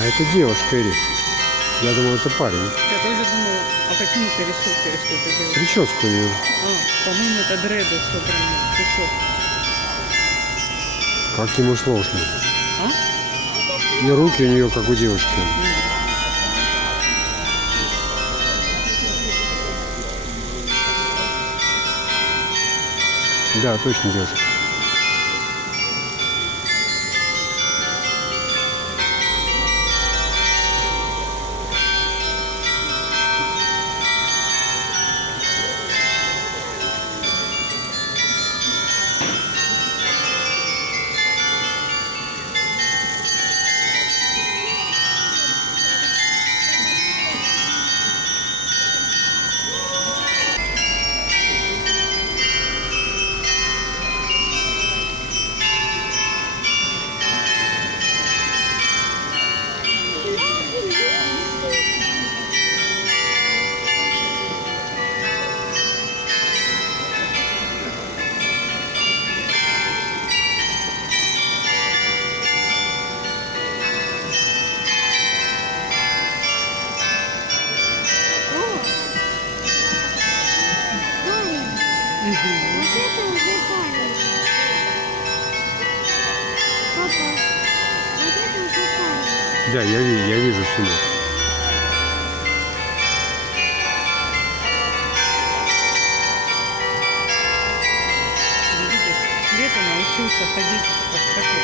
А это девушка, Эрик. Я думал, это парень. Я тоже думала, а почему ты решил, что это делать? Прическа у нее. По-моему, это дреды собранный пушок. Как ему сложно. А? И руки у нее, как у девушки. Да, точно девушка. Да, я вижу сюда. Видишь, Света научился ходить по стропе.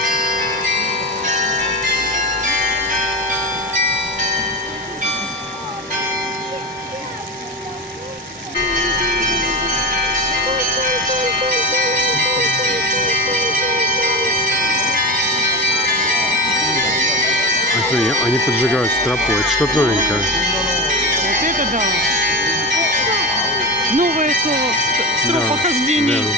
Они поджигают стропу. Это что-то новенькое. Вот это да. Новое слово в стропохождении. Да.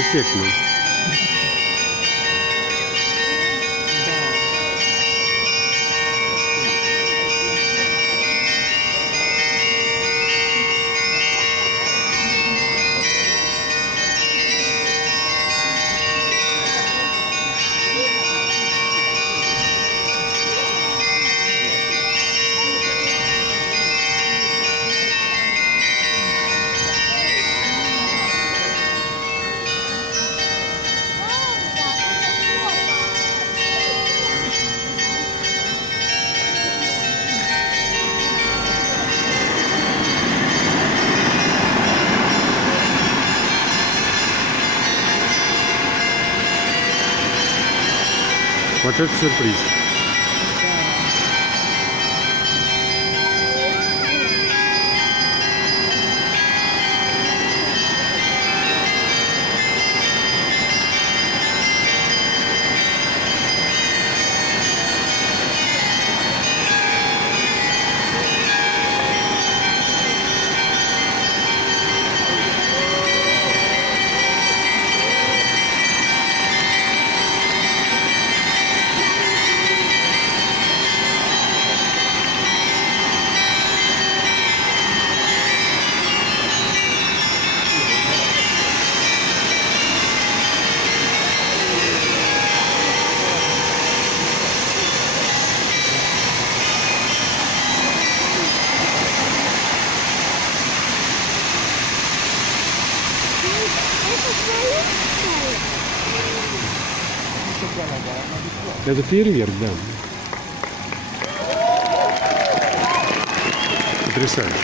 Эффектно. Вот это сюрприз. Это фейерверк, да. Потрясающе.